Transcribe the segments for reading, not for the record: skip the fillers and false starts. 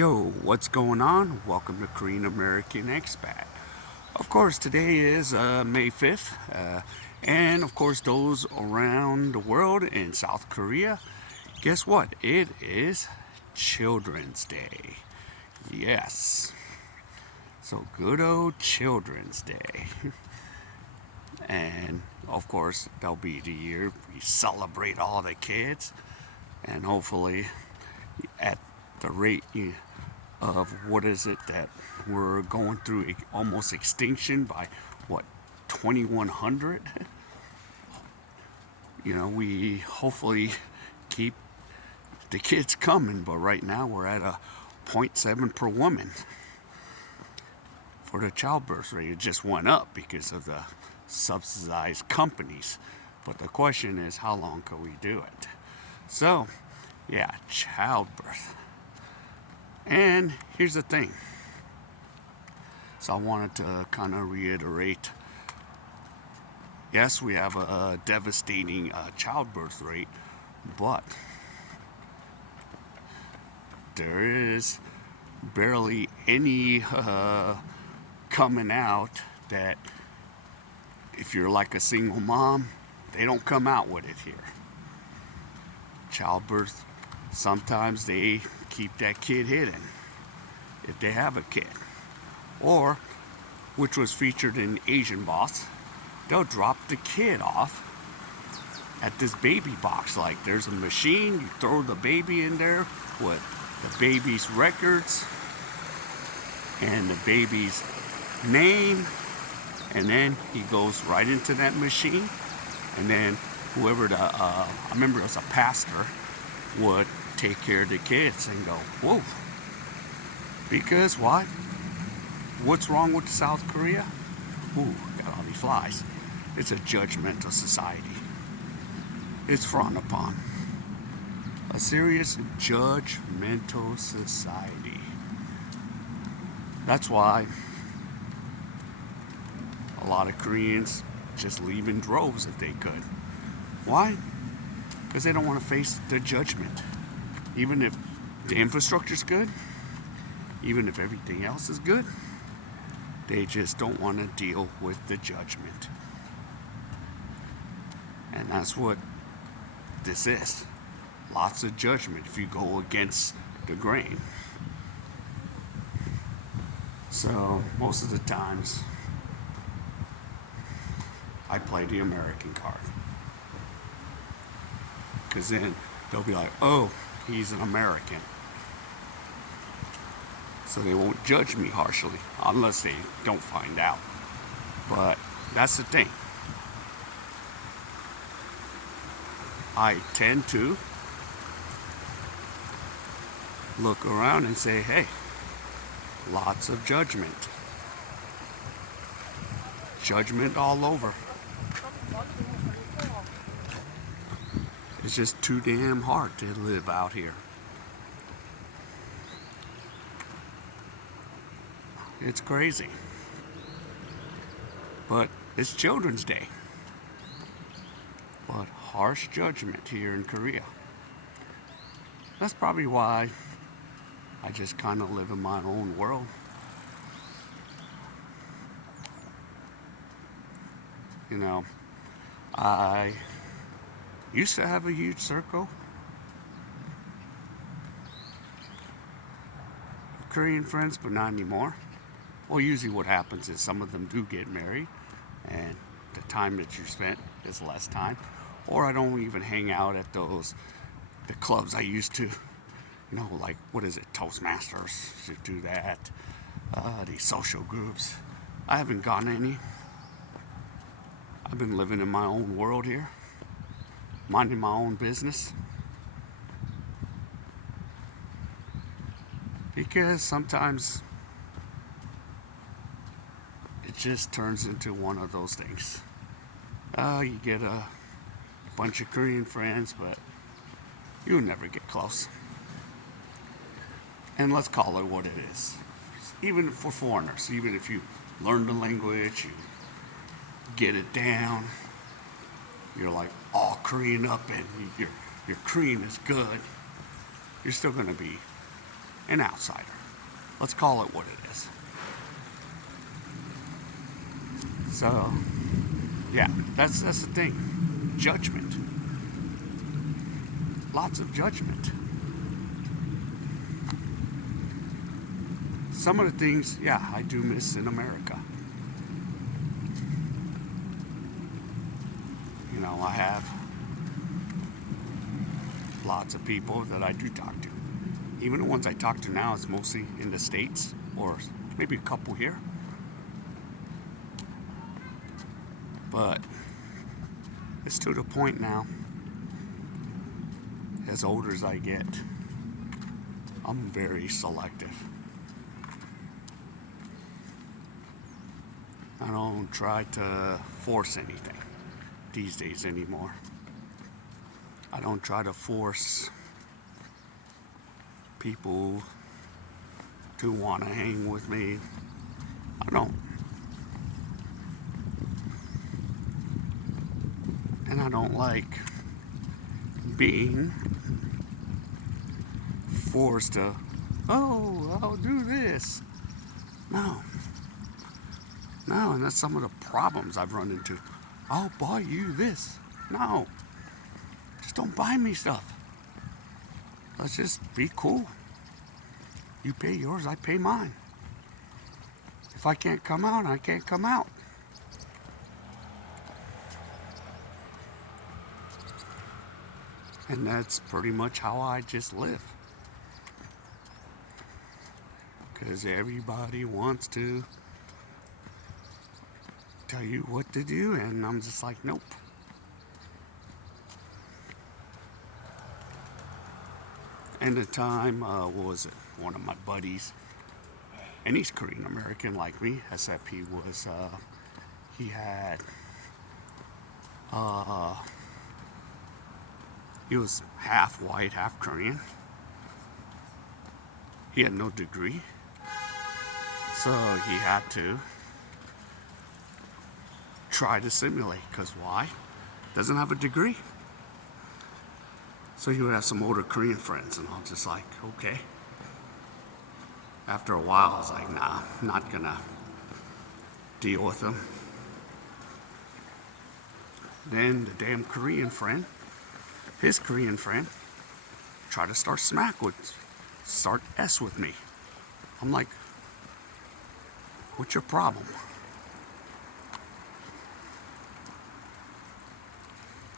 Yo, what's going on? Welcome to Korean American Expat. Of course, today is May 5th, and of course, those around the world in South Korea, guess what? It is Children's Day. Yes. So, good old Children's Day. And of course, that'll be the year we celebrate all the kids, and hopefully, at the rate of what is it that we're going through almost extinction by what 2100, we hopefully keep the kids coming, but right now we're at a point 0.7 per woman for the childbirth rate. It just went up because of the subsidized companies, but the question is, how long can we do it? So yeah, childbirth. And here's the thing. So I wanted to kind of reiterate, yes, we have a devastating childbirth rate, but there is barely any coming out that if you're like a single mom, they don't come out with it here. Childbirth, sometimes they keep that kid hidden if they have a kid. Or, which was featured in Asian Boss, they'll drop the kid off at this baby box. Like there's a machine, you throw the baby in there with the baby's records and the baby's name, and then he goes right into that machine, and then whoever I remember it was a pastor, would take care of the kids and go, whoa. Because what? What's wrong with South Korea? Ooh, got all these flies. It's a judgmental society. It's frowned upon. A serious judgmental society. That's why a lot of Koreans just leave in droves if they could. Why? Because they don't want to face the judgment. Even if the infrastructure's good, even if everything else is good, they just don't want to deal with the judgment. And that's what this is. Lots of judgment if you go against the grain. So most of the times, I play the American card. Because then they'll be like, oh, he's an American. So they won't judge me harshly, unless they don't find out. But that's the thing. I tend to look around and say, hey, lots of judgment. Judgment all over. It's just too damn hard to live out here. It's crazy. But it's Children's Day. But harsh judgment here in Korea. That's probably why I just kind of live in my own world. I used to have a huge circle of Korean friends, but not anymore. Well, usually what happens is some of them do get married, and the time that you spent is less time. Or I don't even hang out at the clubs I used to, like, what is it, Toastmasters, to do that, these social groups. I haven't gone any. I've been living in my own world here, minding my own business. Because sometimes it just turns into one of those things. You get a bunch of Korean friends, but you'll never get close. And let's call it what it is. Even for foreigners, even if you learn the language, you get it down, you're like all Korean up and your Korean is good, you're still going to be an outsider. Let's call it what it is. So, yeah, that's the thing. Judgment. Lots of judgment. Some of the things, yeah, I do miss in America. You know, I have lots of people that I do talk to. Even the ones I talk to now, it's mostly in the States or maybe a couple here. But it's to the point now, as older as I get, I'm very selective. I don't try to force anything these days anymore. I don't try to force people to want to hang with me. I don't. And I don't like being forced to, oh, I'll do this. No, and that's some of the problems I've run into. I'll buy you this. No, just don't buy me stuff. Let's just be cool. You pay yours, I pay mine. If I can't come out, I can't come out. And that's pretty much how I just live. Because everybody wants to tell you what to do, and I'm just like, nope. And the time, what was it? One of my buddies, and he's Korean American like me, except he was, he had, he was half white, half Korean. He had no degree, so he had to try to simulate, because why? Doesn't have a degree. So he would have some older Korean friends, and I was just like, okay. After a while, I was like, nah, I'm not gonna deal with them. Then the damn Korean friend, his Korean friend, tried to start S with me. I'm like, what's your problem?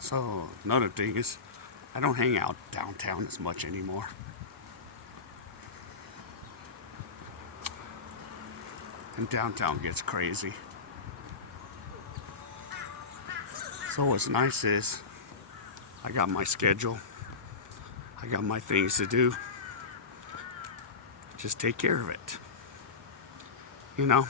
So another thing is, I don't hang out downtown as much anymore. And downtown gets crazy. So what's nice is, I got my schedule. I got my things to do. Just take care of it. You know?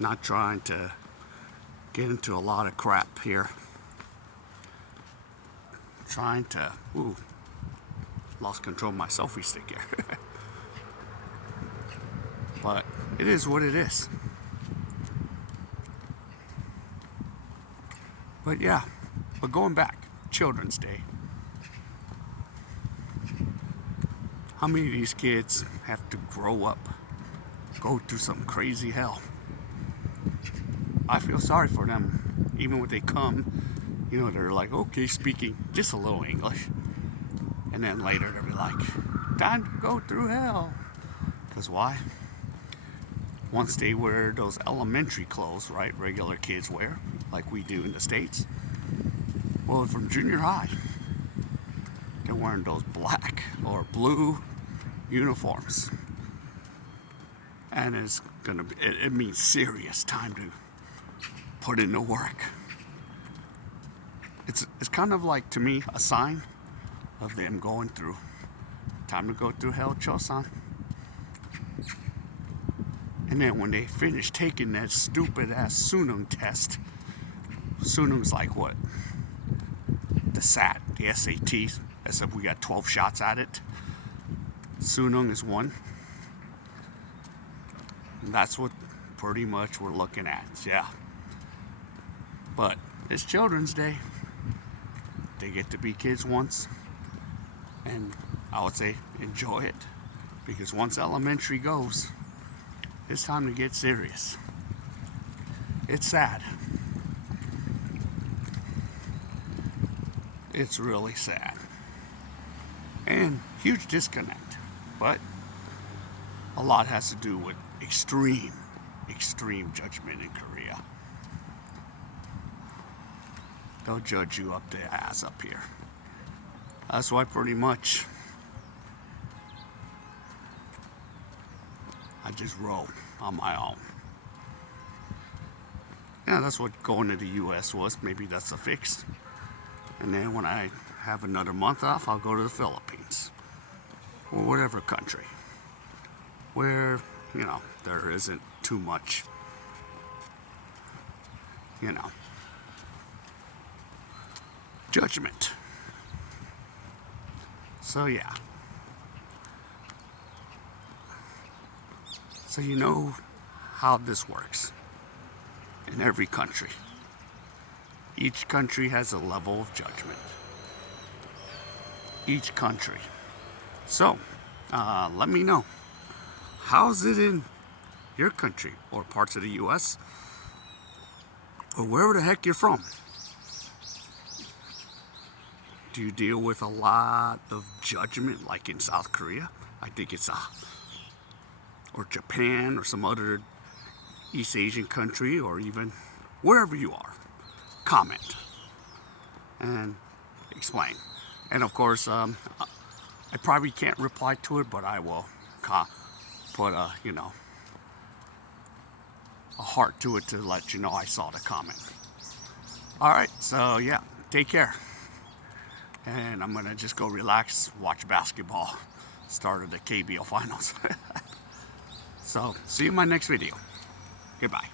Not trying to get into a lot of crap here. Trying to, lost control of my selfie stick here. But it is what it is. But yeah, going back, Children's Day. How many of these kids have to grow up, go through some crazy hell? I feel sorry for them, even when they come, you know, they're like, okay, speaking just a little English. And then later they'll be like, time to go through hell. Because why? Once they wear those elementary clothes, right, regular kids wear, like we do in the States. Well, from junior high, they're wearing those black or blue uniforms. And it's gonna be, it means serious time to put in the work. It's kind of like, to me, a sign of them going through. Time to go through hell, Chosan. And then when they finish taking that stupid ass Sunung test, Sunung's like what? The SAT, except we got 12 shots at it. Sunung is 1. And that's what pretty much we're looking at, yeah. But it's Children's Day. They get to be kids once. And I would say enjoy it, because once elementary goes, it's time to get serious. It's sad. It's really sad. And huge disconnect. But a lot has to do with extreme judgment in Korea. They'll judge you up the ass up here. That's why pretty much I just roll on my own. Yeah, that's what going to the US was. Maybe that's a fix. And then when I have another month off, I'll go to the Philippines or whatever country where, there isn't too much, judgment. So yeah. So you know how this works in every country. Each country has a level of judgment. Each country. So, let me know. How's it in your country or parts of the US or wherever the heck you're from? Do you deal with a lot of judgment like in South Korea? I think it's or Japan or some other East Asian country, or even wherever you are. Comment and explain. And of course, I probably can't reply to it, but I will put a heart to it to let you know I saw the comment. All right, so yeah, take care. And I'm gonna just go relax, watch basketball. Start of the KBO finals. So, see you in my next video. Goodbye.